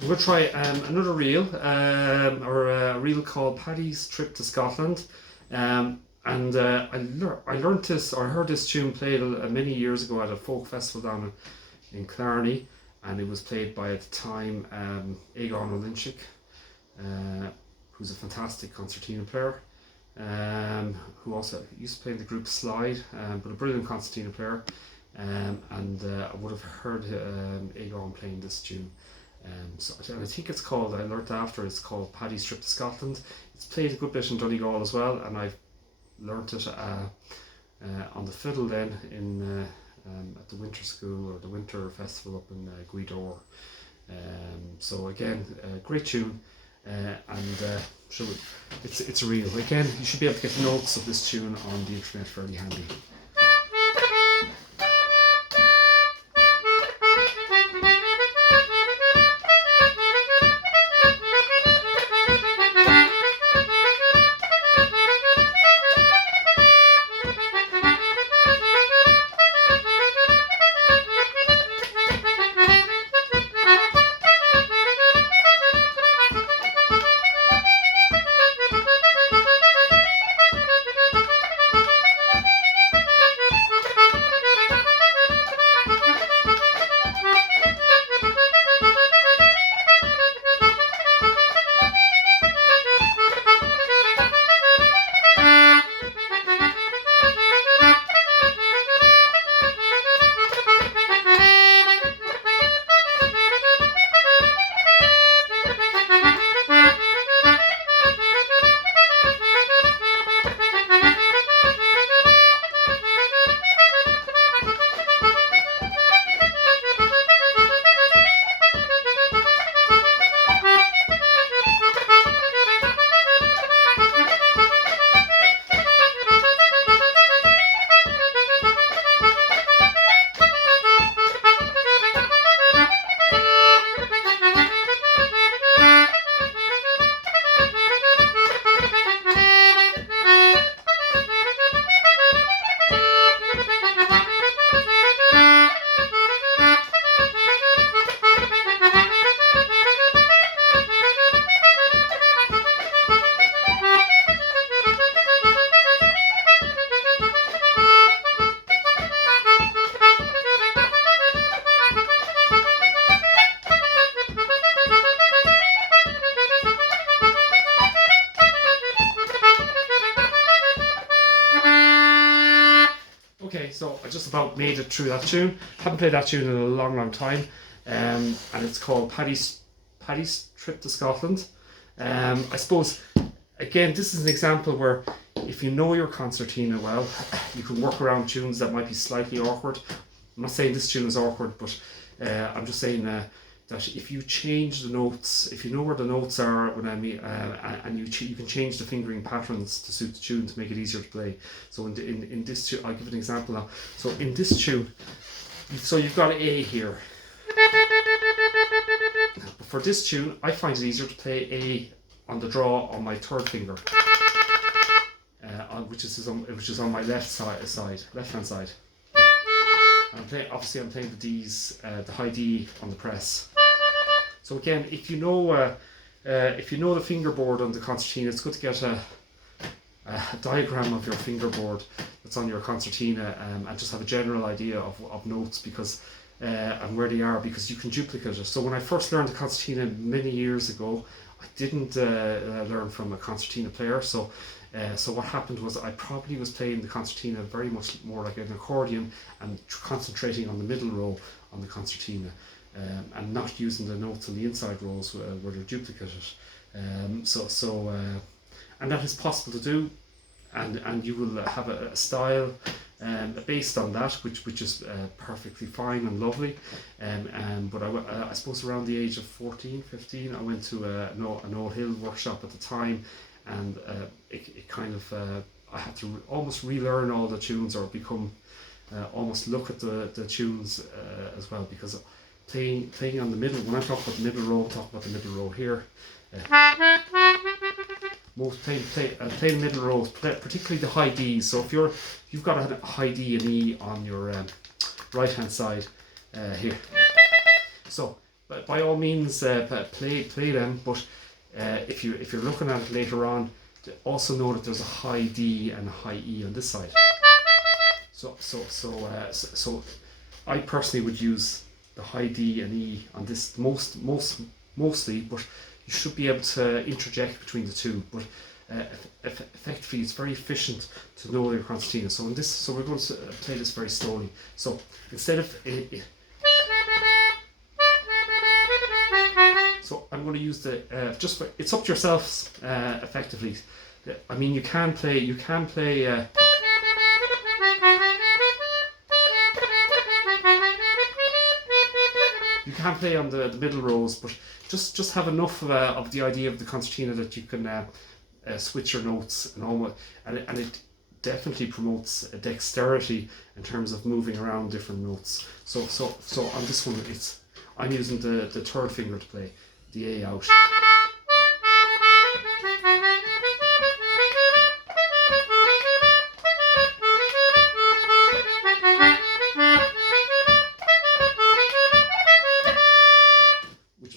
We're going to try another reel, or a reel called Paddy's Trip to Scotland. I learned this, or I heard this tune played many years ago at a folk festival down in Clarny, and it was played by, at the time, Aegon Olinchik, who's a fantastic concertina player, who also used to play in the group Slide, but a brilliant concertina player. I would have heard Aegon playing this tune. I think it's called, I learnt after, it's called Paddy's Trip to Scotland. It's played a good bit in Donegal as well, and I've learnt it on the fiddle then at the winter school, or the winter festival up in Guidor. So again, great tune, it's real. Again, you should be able to get notes of this tune on the internet fairly handy. Okay, so I just about made it through that tune. Haven't played that tune in a long time, and it's called Paddy's Trip to Scotland. I suppose, again, this is an example where if you know your concertina well, you can work around tunes that might be slightly awkward. I'm not saying this tune is awkward, but I'm just saying that if you change the notes, if you know where the notes are, and you can change the fingering patterns to suit the tune to make it easier to play. So in this tune, I'll give an example now. So in this tune, so you've got A here. But for this tune, I find it easier to play A on the draw on my third finger, which is on my left hand side. Obviously I'm playing the D's, the high D on the press. So again, if you know the fingerboard on the concertina, it's good to get a diagram of your fingerboard that's on your concertina, and just have a general idea of notes, because and where they are, because you can duplicate it. So when I first learned the concertina many years ago, I didn't learn from a concertina player. So what happened was I probably was playing the concertina very much more like an accordion, and concentrating on the middle row on the concertina, and not using the notes on the inside rows where they're duplicated. And that is possible to do, and you will have a style based on that, which is perfectly fine and lovely. But I suppose around the age of 14, 15, I went to an Old Hill workshop at the time, and it kind of I had to almost relearn all the tunes, or become almost look at the tunes as well, because playing on the middle, when I talk about the middle row, I'm talking about the middle row here. Playing middle rows, particularly the high D's. So if you've got a high D and E on your right hand side here. So by all means play them, but if you're looking at it later on, also know that there's a high D and a high E on this side. So I personally would use the high D and E on this mostly, but you should be able to interject between the two. But effectively, it's very efficient to know your concertina. So we're going to play this very slowly. So instead of so I'm going to use the it's up to yourselves effectively. I mean, you can play. You can play on the middle rows, but just have enough of the idea of the concertina that you can switch your notes and it definitely promotes dexterity in terms of moving around different notes. So on this one, I'm using the third finger to play the A out.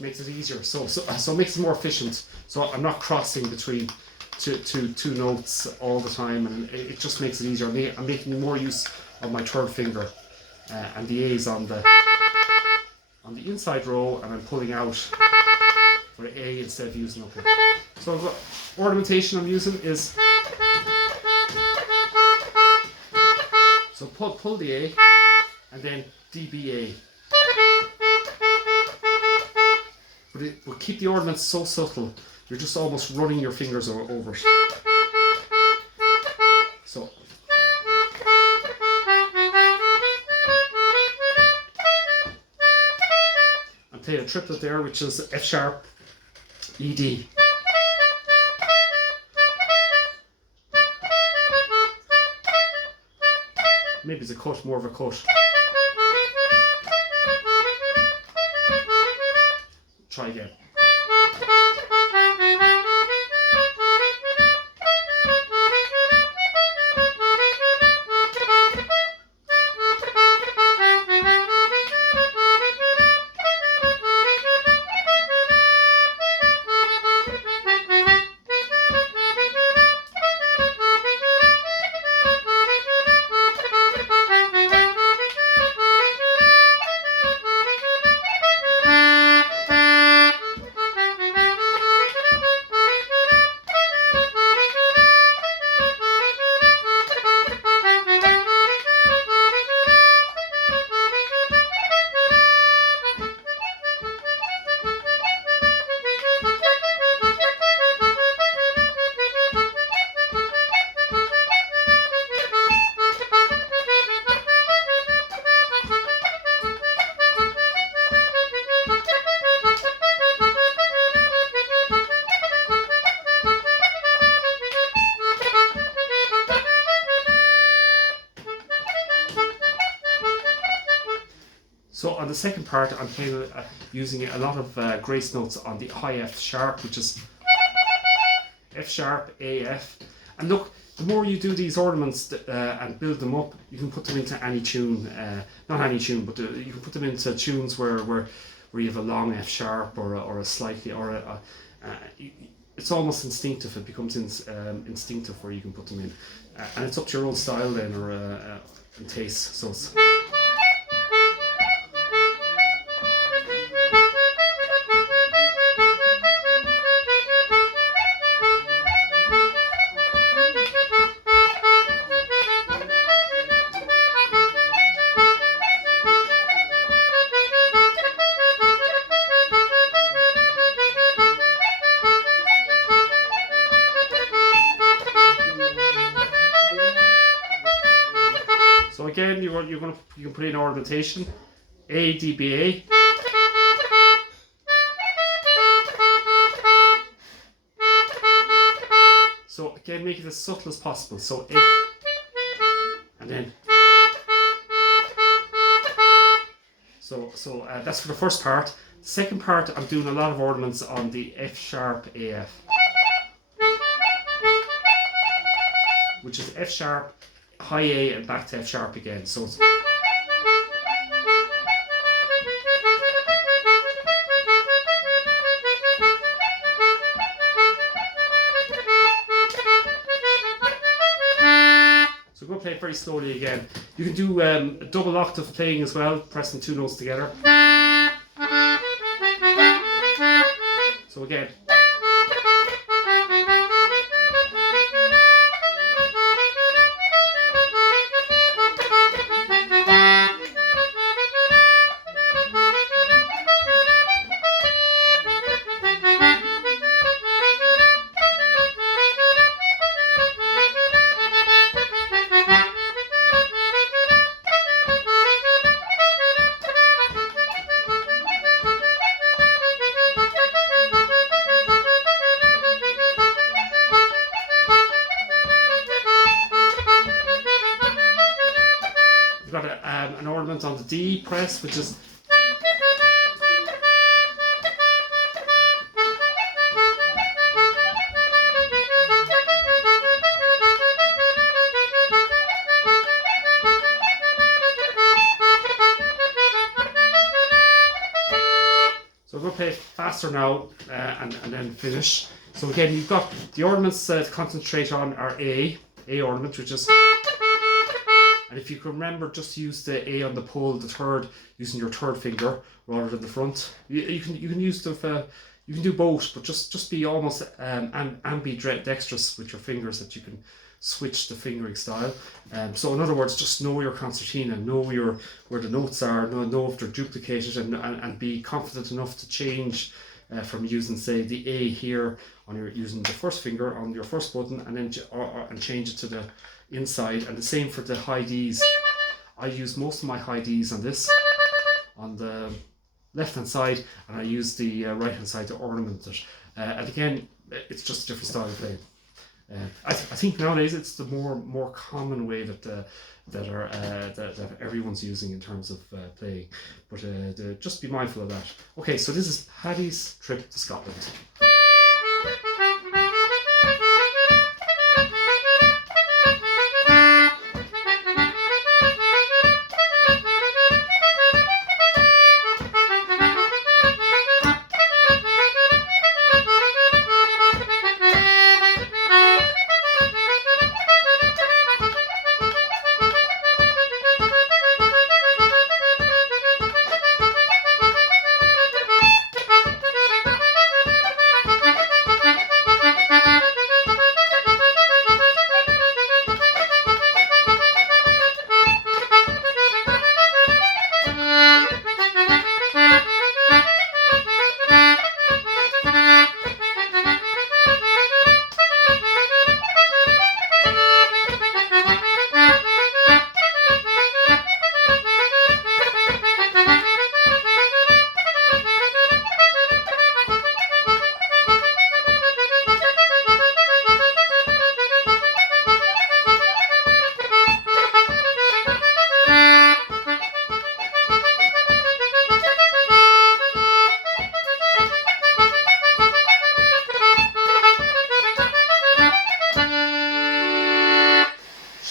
Makes it easier, so it makes it more efficient. So I'm not crossing between two notes all the time, and it just makes it easier. I'm making more use of my third finger, and the A is on the inside row, and I'm pulling out for the A instead of using up here. So the ornamentation I'm using is, so pull the A, and then DBA. But keep the ornaments so subtle, you're just almost running your fingers over it. So. I'm playing a triplet there, which is F sharp, E D. Maybe it's a cut, more of a cut. Try again. So on the second part, I'm playing using a lot of grace notes on the high F sharp, which is F sharp, A, F. And look, the more you do these ornaments and build them up, you can put them into any tune, not any tune, but you can put them into tunes where you have a long F sharp or a slightly, it's almost instinctive. It becomes instinctive where you can put them in, and it's up to your own style then or and taste. So it's, so again, you can put in ornamentation, A, D, B, A. So again, make it as subtle as possible. So A, and then. So that's for the first part. The second part, I'm doing a lot of ornaments on the F sharp, A, F, which is F sharp, high A, and back to F sharp again. So it's, going to play it very slowly again. You can do a double octave playing as well, pressing 2 notes together. So again. We've got an ornament on the D press, which is so we're going to play it faster now and then finish. So again, you've got the ornaments to concentrate on are A ornament, which is. And if you can remember, just use the A on the pull, the third, using your third finger rather than the front. You can use the you can do both, but just be almost ambidextrous with your fingers, that you can switch the fingering style. So in other words, just know your concertina, know where the notes are, know if they're duplicated, and be confident enough to change from using, say, the A here on using the first finger on your first button, and then and change it to the inside. And the same for the high Ds. I use most of my high Ds on this, on the left hand side, and I use the right hand side to ornament it. And again, it's just a different style of playing. I think nowadays it's the more common way that everyone's using in terms of playing. But just be mindful of that. Okay, so this is Paddy's trip to Scotland.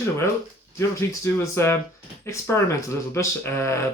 Well, the other thing to do is experiment a little bit,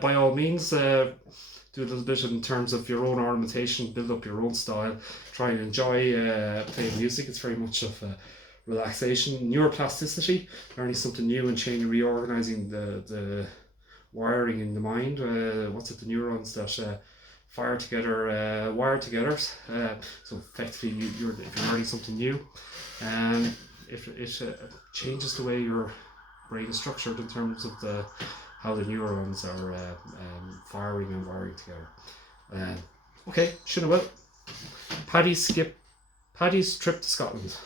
by all means. Do a little bit in terms of your own ornamentation, build up your own style, try and enjoy playing music. It's very much of relaxation, neuroplasticity, learning something new and changing, reorganizing the wiring in the mind. What's it, the neurons that fire together, wire together. So effectively, if you're learning something new, it changes the way your brain is structured in terms of how the neurons are firing and wiring together. Okay, shouldn't well. Paddy's trip to Scotland.